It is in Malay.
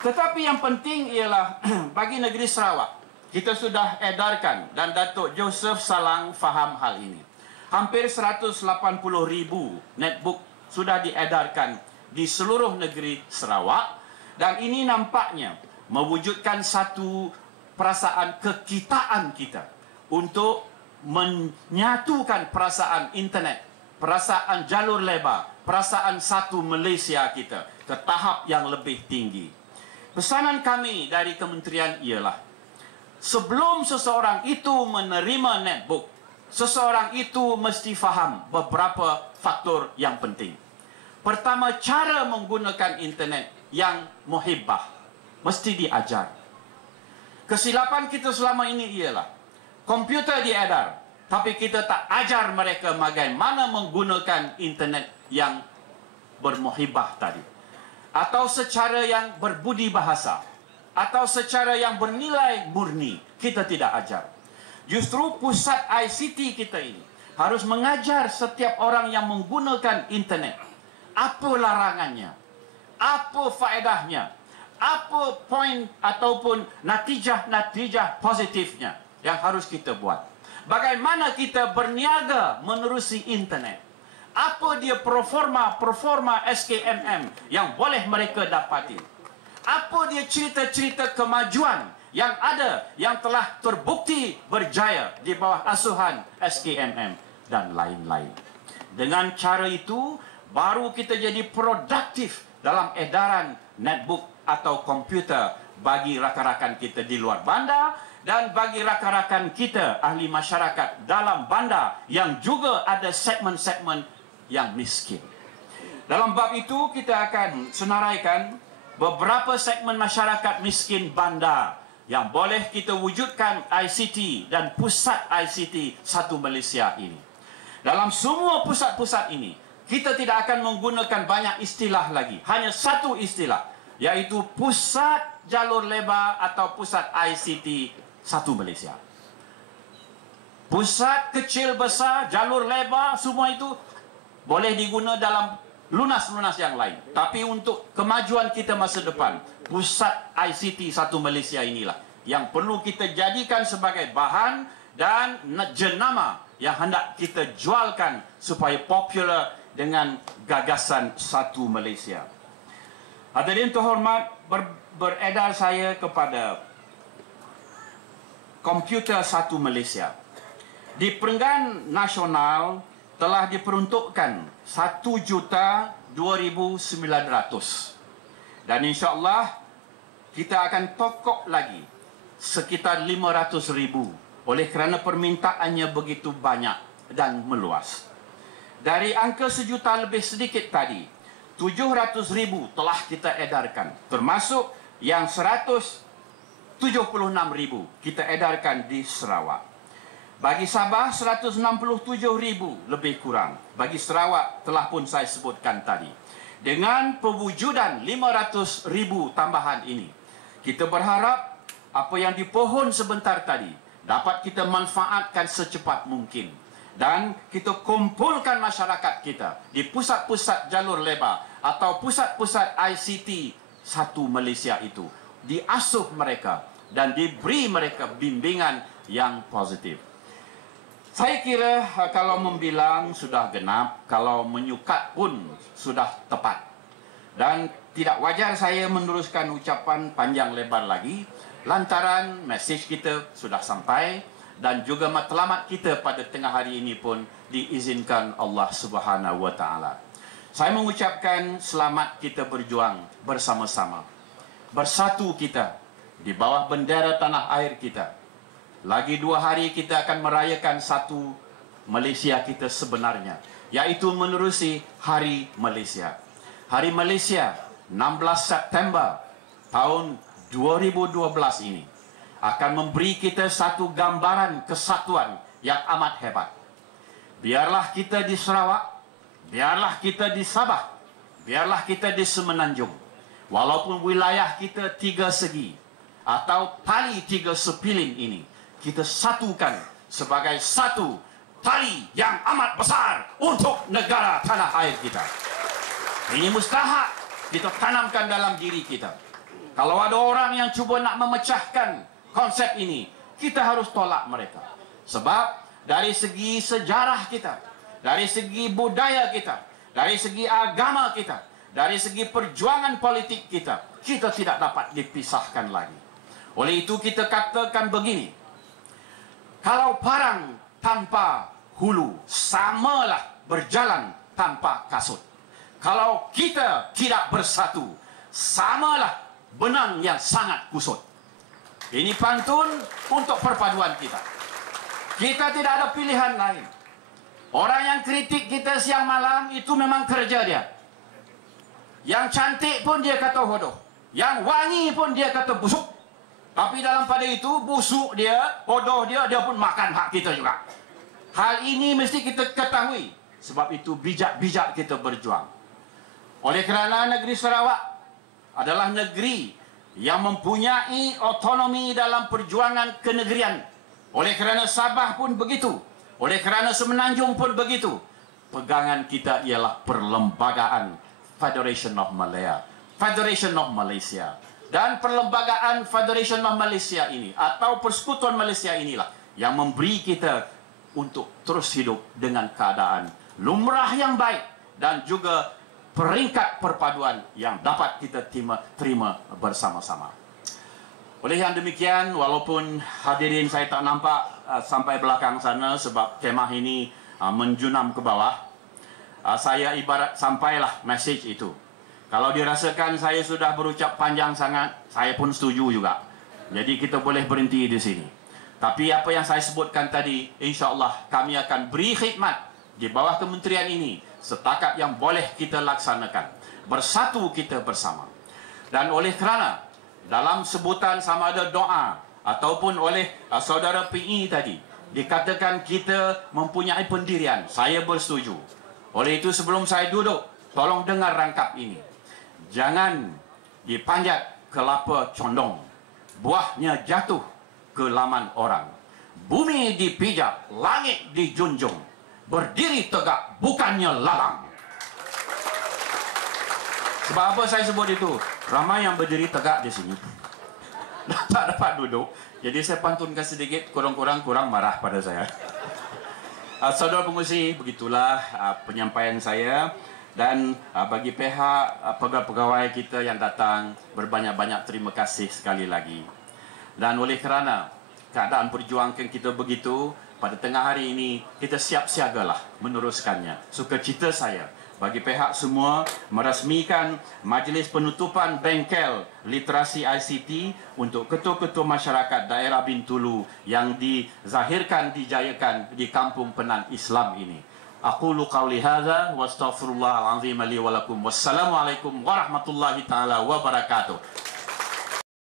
Tetapi yang penting ialah bagi negeri Sarawak, kita sudah edarkan dan Datuk Joseph Salang faham hal ini. Hampir 180,000 netbook sudah diedarkan di seluruh negeri Sarawak, dan ini nampaknya mewujudkan satu perasaan kekitaan kita untuk menyatukan perasaan internet, perasaan jalur lebar, perasaan satu Malaysia kita ke tahap yang lebih tinggi. Pesanan kami dari kementerian ialah, sebelum seseorang itu menerima netbook, seseorang itu mesti faham beberapa faktor yang penting. Pertama, cara menggunakan internet yang muhibbah mesti diajar. Kesilapan kita selama ini ialah komputer diedar, tapi kita tak ajar mereka bagaimana menggunakan internet yang bermuhibbah tadi, atau secara yang berbudi bahasa, atau secara yang bernilai murni. Kita tidak ajar. Justru pusat ICT kita ini harus mengajar setiap orang yang menggunakan internet apa larangannya, apa faedahnya, apa poin ataupun natijah-natijah positifnya yang harus kita buat. Bagaimana kita berniaga menerusi internet, apa dia performa SKMM yang boleh mereka dapati, apa dia cerita-cerita kemajuan yang ada, yang telah terbukti berjaya di bawah asuhan SKMM dan lain-lain. Dengan cara itu, baru kita jadi produktif dalam edaran netbook atau komputer bagi rakan-rakan kita di luar bandar dan bagi rakan-rakan kita ahli masyarakat dalam bandar yang juga ada segmen-segmen yang miskin. Dalam bab itu, kita akan senaraikan beberapa segmen masyarakat miskin bandar yang boleh kita wujudkan ICT dan pusat ICT satu Malaysia ini. Dalam semua pusat-pusat ini, kita tidak akan menggunakan banyak istilah lagi. Hanya satu istilah, yaitu pusat jalur lebar atau pusat ICT satu Malaysia. Pusat kecil besar, jalur lebar, semua itu boleh digunakan dalam lunas-lunas yang lain. Tapi untuk kemajuan kita masa depan, pusat ICT satu Malaysia inilah yang perlu kita jadikan sebagai bahan dan jenama yang hendak kita jualkan supaya popular dengan gagasan satu Malaysia. Hadirin terhormat, beredar saya kepada komputer satu Malaysia. Di Perenggan Nasional telah diperuntukkan 1,2,900 dan insya-Allah kita akan tokok lagi sekitar 500,000 oleh kerana permintaannya begitu banyak dan meluas. Dari angka 1 juta lebih sedikit tadi, 700,000 telah kita edarkan, termasuk yang 176,000 kita edarkan di Sarawak. Bagi Sabah 167,000 lebih kurang. Bagi Sarawak telah pun saya sebutkan tadi. Dengan pewujudan 500,000 tambahan ini, kita berharap apa yang dipohon sebentar tadi dapat kita manfaatkan secepat mungkin. Dan kita kumpulkan masyarakat kita di pusat-pusat jalur lebar atau pusat-pusat ICT satu Malaysia itu. Diasuh mereka dan diberi mereka bimbingan yang positif. Saya kira kalau membilang sudah genap, kalau menyukat pun sudah tepat. Dan tidak wajar saya meneruskan ucapan panjang lebar lagi, lantaran mesej kita sudah sampai dan juga matlamat kita pada tengah hari ini pun diizinkan Allah Subhanahu wa taala. Saya mengucapkan selamat kita berjuang bersama-sama. Bersatu kita di bawah bendera tanah air kita. Lagi 2 hari kita akan merayakan satu Malaysia kita sebenarnya, yaitu menerusi Hari Malaysia. Hari Malaysia 16 September tahun 2012 ini akan memberi kita satu gambaran kesatuan yang amat hebat. Biarlah kita di Sarawak, biarlah kita di Sabah, biarlah kita di Semenanjung, walaupun wilayah kita 3 segi atau tali 3 sepiling ini, kita satukan sebagai satu tali yang amat besar untuk negara tanah air kita. Ini mustahak kita tanamkan dalam diri kita. Kalau ada orang yang cuba nak memecahkan konsep ini, kita harus tolak mereka. Sebab dari segi sejarah kita, dari segi budaya kita, dari segi agama kita, dari segi perjuangan politik kita, kita tidak dapat dipisahkan lagi. Oleh itu kita katakan begini, kalau parang tanpa hulu, samalah berjalan tanpa kasut. Kalau kita tidak bersatu, samalah benang yang sangat kusut. Ini pantun untuk perpaduan kita. Kita tidak ada pilihan lain. Orang yang kritik kita siang malam itu memang kerja dia. Yang cantik pun dia kata hodoh, yang wangi pun dia kata busuk. Tapi dalam pada itu, busuk dia, hodoh dia, dia pun makan hak kita juga. Hal ini mesti kita ketahui. Sebab itu bijak-bijak kita berjuang. Oleh kerana negeri Sarawak adalah negeri yang mempunyai otonomi dalam perjuangan kenegerian. Oleh kerana Sabah pun begitu. Oleh kerana Semenanjung pun begitu. Pegangan kita ialah perlembagaan Federation of Malaya, Federation of Malaysia. Dan perlembagaan Federation of Malaysia ini atau Persekutuan Malaysia inilah yang memberi kita untuk terus hidup dengan keadaan lumrah yang baik dan juga peringkat perpaduan yang dapat kita terima bersama-sama. Oleh yang demikian, walaupun hadirin saya tak nampak sampai belakang sana sebab kemah ini menjunam ke bawah, saya ibarat sampailah message itu. Kalau dirasakan saya sudah berucap panjang sangat, saya pun setuju juga. Jadi kita boleh berhenti di sini. Tapi apa yang saya sebutkan tadi, insya-Allah kami akan beri khidmat di bawah kementerian ini setakat yang boleh kita laksanakan. Bersatu kita bersama. Dan oleh kerana dalam sebutan sama ada doa ataupun oleh saudara PE tadi dikatakan kita mempunyai pendirian, saya bersetuju. Oleh itu sebelum saya duduk, tolong dengar rangkap ini. Jangan dipanjat kelapa condong, buahnya jatuh ke laman orang. Bumi dipijak, langit dijunjung, berdiri tegak bukannya lalang. Sebab apa saya sebut itu? Ramai yang berdiri tegak di sini, tak dapat duduk. Jadi saya pantunkan sedikit, kurang marah pada saya. Saudara pengurusi, begitulah penyampaian saya. Dan bagi pihak pegawai-pegawai kita yang datang, berbanyak-banyak terima kasih sekali lagi. Dan oleh kerana keadaan perjuangan kita begitu, pada tengah hari ini kita siap siagalah meneruskannya. Sukacita saya bagi pihak semua merasmikan majlis penutupan bengkel literasi ICT untuk ketua-ketua masyarakat daerah Bintulu yang dizahirkan, dijayakan di Kampung Penang Islam ini. Aqulu qawli hadza wa astaghfirullahal azim li wa lakum. Wassalamualaikum warahmatullahi taala wabarakatuh.